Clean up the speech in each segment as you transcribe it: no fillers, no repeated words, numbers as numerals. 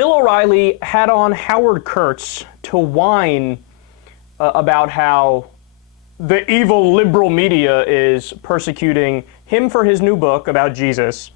Bill O'Reilly had on Howard Kurtz to whine about how the evil liberal media is persecuting him for his new book about Jesus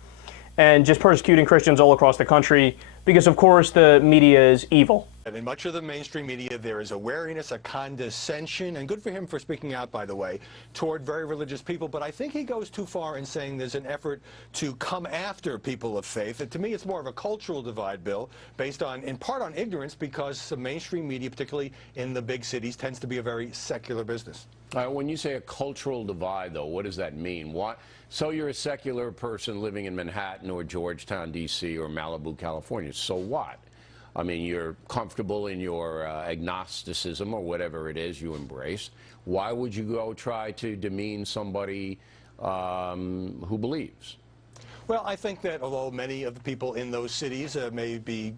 and just persecuting Christians all across the country because, of course, the media is evil. And in much of the mainstream media, there is a wariness, a condescension, and good for him for speaking out, by the way, toward very religious people. But I think he goes too far in saying there's an effort to come after people of faith. And to me, it's more of a cultural divide, Bill, based on, in part on ignorance, because the mainstream media, particularly in the big cities, tends to be a very secular business. When you say a cultural divide, though, what does that mean? What? So you're a secular person living in Manhattan or Georgetown, D.C. or Malibu, California. So what? I mean, you're comfortable in your agnosticism or whatever it is you embrace. Why would you go try to demean somebody who believes? Well, I think that although many of the people in those cities may be,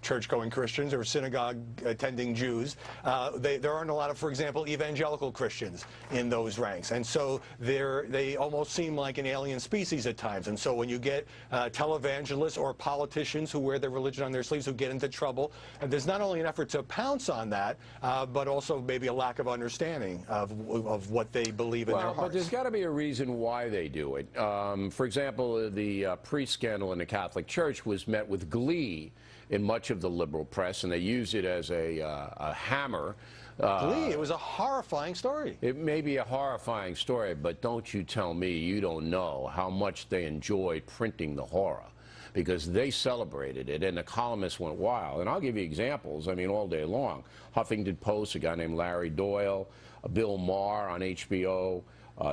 church-going Christians or synagogue-attending Jews, there aren't a lot of, for example, evangelical Christians in those ranks. And so they almost seem like an alien species at times. And so when you get televangelists or politicians who wear their religion on their sleeves who get into trouble, and there's not only an effort to pounce on that, but also maybe a lack of understanding of what they believe in their hearts. But there's got to be a reason why they do it. For example, the priest scandal in the Catholic Church was met with glee in much of the liberal press, and they used it as a hammer. Glee, it was a horrifying story. It may be a horrifying story, but don't you tell me you don't know how much they enjoyed printing the horror, because they celebrated it, and the columnists went wild. And I'll give you examples, I mean, all day long. Huffington Post, a guy named Larry Doyle, Bill Maher on HBO,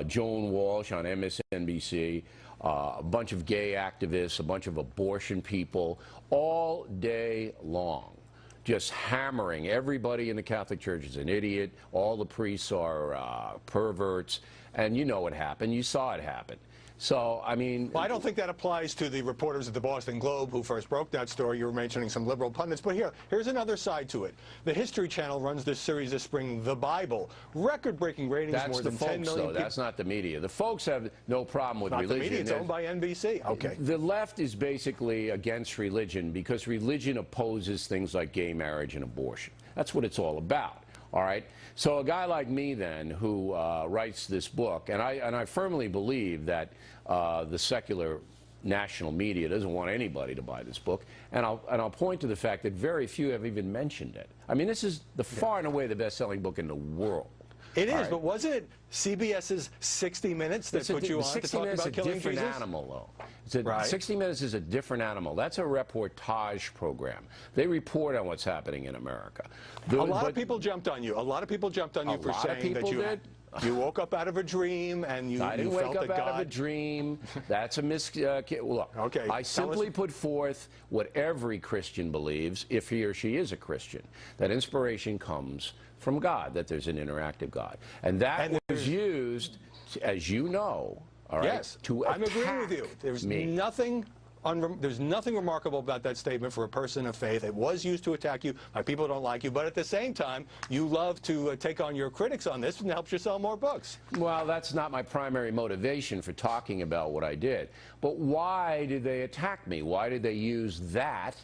Joan Walsh on MSNBC, a bunch of gay activists, a bunch of abortion people, all day long, just hammering everybody in the Catholic Church is an idiot, all the priests are perverts, and you know what happened. You saw it happen. So, I mean... Well, I don't think that applies to the reporters at the Boston Globe who first broke that story. You were mentioning some liberal pundits. But here's another side to it. The History Channel runs this series this spring, The Bible. Record-breaking ratings, that's more than 10 million people. That's not the media. The folks have no problem with religion. Not the media. It's owned by NBC. Okay. The left is basically against religion because religion opposes things like gay marriage and abortion. That's what it's all about. All right. So a guy like me, then, who writes this book, and I firmly believe that the secular national media doesn't want anybody to buy this book, and I'll point to the fact that very few have even mentioned it. I mean, this is far and away the best-selling book in the world. It is, but wasn't it CBS's 60 Minutes that put you on to talk about killing Jesus? 60 Minutes is a different animal, though. 60 Minutes is a different animal. That's a reportage program. They report on what's happening in America. A lot of people jumped on you. A lot for saying that you woke up out of a dream and you felt that God... I didn't wake up out of a dream. That's a look, okay, I simply put forth what every Christian believes, if he or she is a Christian, that inspiration comes from God, that there's an interactive God. And that was used, as you know, all right, yes, to attack I'm agreeing with you. There's nothing remarkable about that statement for a person of faith. It was used to attack you. My people don't like you. But at the same time, you love to take on your critics on this and helps you sell more books. Well, that's not my primary motivation for talking about what I did. But why did they attack me? Why did they use that,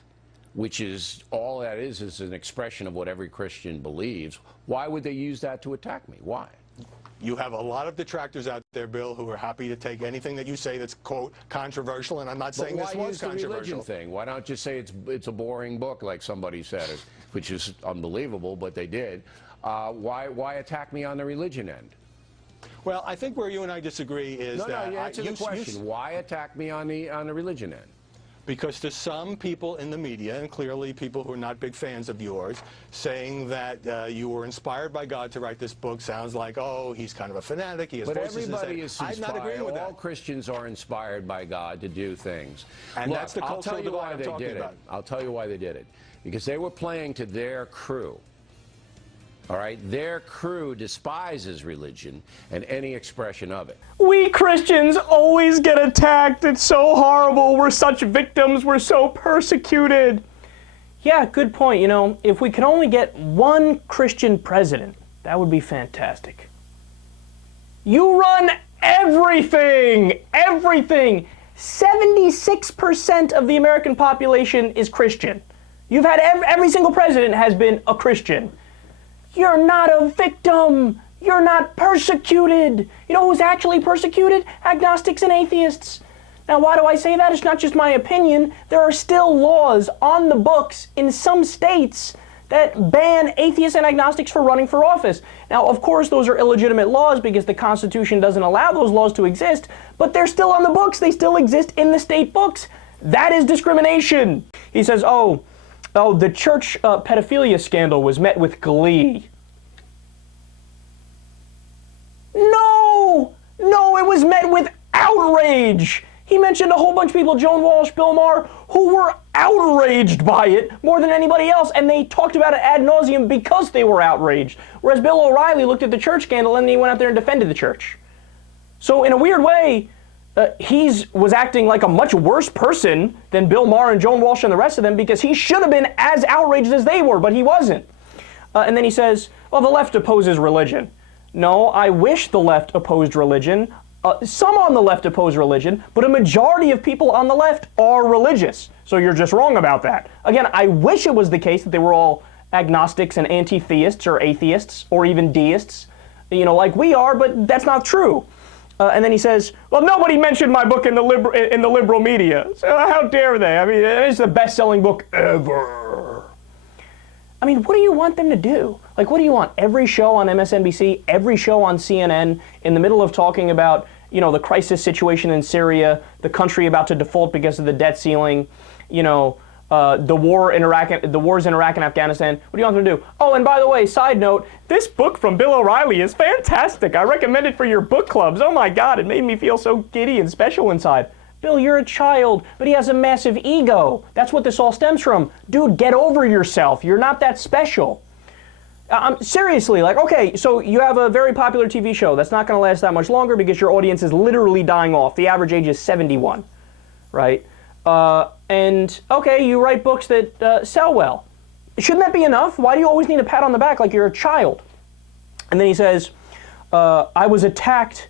which is all that is an expression of what every Christian believes? Why would they use that to attack me? Why? You have a lot of detractors out there, Bill, who are happy to take anything that you say that's, quote, controversial, and I'm not saying this was controversial. Why use the religion thing? Why not just say it's a boring book, like somebody said, which is unbelievable, but they did. Why attack me on the religion end? Well, I think where you and I disagree is that... No, answer the question. Why attack me on the religion end? Because to some people in the media, and clearly people who are not big fans of yours, saying that you were inspired by God to write this book sounds like, oh, he's kind of a fanatic. He has voices. But everybody is inspired. I'm not agreeing with that. All Christians are inspired by God to do things. And that's the cultural divide I'm talking about. I'll tell you why they did it. Because they were playing to their crew. All right? Their crew despises religion and any expression of it. We Christians always get attacked. It's so horrible. We're such victims. We're so persecuted. Yeah, good point. You know, if we could only get one Christian president, that would be fantastic. You run everything. Everything. 76% of the American population is Christian. You've had every single president has been a Christian. You're not a victim. You're not persecuted. You know who's actually persecuted? Agnostics and atheists. Now, why do I say that? It's not just my opinion. There are still laws on the books in some states that ban atheists and agnostics for running for office. Now, of course, those are illegitimate laws because the Constitution doesn't allow those laws to exist, but they're still on the books. They still exist in the state books. That is discrimination. He says, oh, the church pedophilia scandal was met with glee. No, it was met with outrage. He mentioned a whole bunch of people, Joan Walsh, Bill Maher, who were outraged by it more than anybody else, and they talked about it ad nauseum because they were outraged. Whereas Bill O'Reilly looked at the church scandal and he went out there and defended the church. So in a weird way, he was acting like a much worse person than Bill Maher and Joan Walsh and the rest of them because he should have been as outraged as they were, but he wasn't. And then he says, well, the left opposes religion. No, I wish the left opposed religion. Some on the left oppose religion, but a majority of people on the left are religious. So you're just wrong about that. Again, I wish it was the case that they were all agnostics and anti-theists or atheists or even deists, like we are, but that's not true. And then he says, well, nobody mentioned my book in the liberal media. So how dare they? I mean, it's the best-selling book ever. I mean, what do you want them to do? Like, what do you want? Every show on MSNBC, every show on CNN, in the middle of talking about, the crisis situation in Syria, the country about to default because of the debt ceiling, the wars in Iraq and Afghanistan. What do you want them to do? Oh, and by the way, side note, this book from Bill O'Reilly is fantastic. I recommend it for your book clubs. Oh my God, it made me feel so giddy and special inside. Bill, you're a child, but he has a massive ego. That's what this all stems from. Dude, get over yourself. You're not that special. Seriously, okay, so you have a very popular TV show. That's not going to last that much longer because your audience is literally dying off. The average age is 71, right? And, okay, you write books that sell well. Shouldn't that be enough? Why do you always need a pat on the back like you're a child? And then he says, I was attacked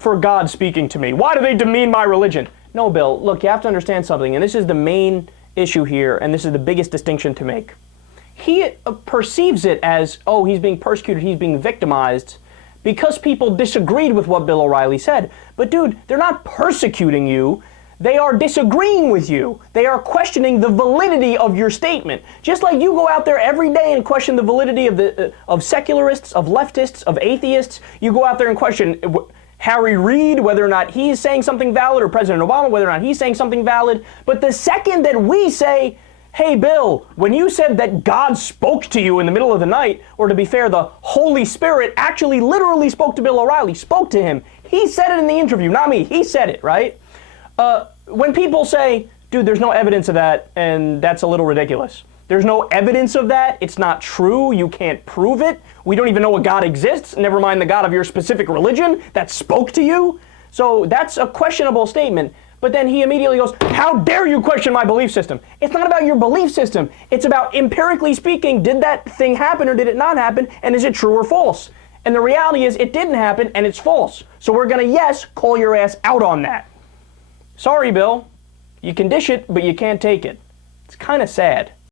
for God speaking to me. Why do they demean my religion? No, Bill, look, you have to understand something, and this is the main issue here, and this is the biggest distinction to make. He perceives it as, oh, he's being persecuted, he's being victimized, because people disagreed with what Bill O'Reilly said. But dude, they're not persecuting you. They are disagreeing with you. They are questioning the validity of your statement. Just like you go out there every day and question the validity of secularists, of leftists, of atheists. You go out there and question Harry Reid, whether or not he's saying something valid, or President Obama, whether or not he's saying something valid. But the second that we say, hey, Bill, when you said that God spoke to you in the middle of the night, or to be fair, the Holy Spirit actually literally spoke to Bill O'Reilly, spoke to him. He said it in the interview, not me. He said it, right? When people say, dude, there's no evidence of that, and that's a little ridiculous. There's no evidence of that. It's not true. You can't prove it. We don't even know a God exists, never mind the God of your specific religion that spoke to you. So that's a questionable statement. But then he immediately goes, how dare you question my belief system? It's not about your belief system. It's about, empirically speaking, did that thing happen or did it not happen? And is it true or false? And the reality is it didn't happen and it's false. So we're going to, yes, call your ass out on that. Sorry, Bill. You can dish it, but you can't take it. It's kind of sad.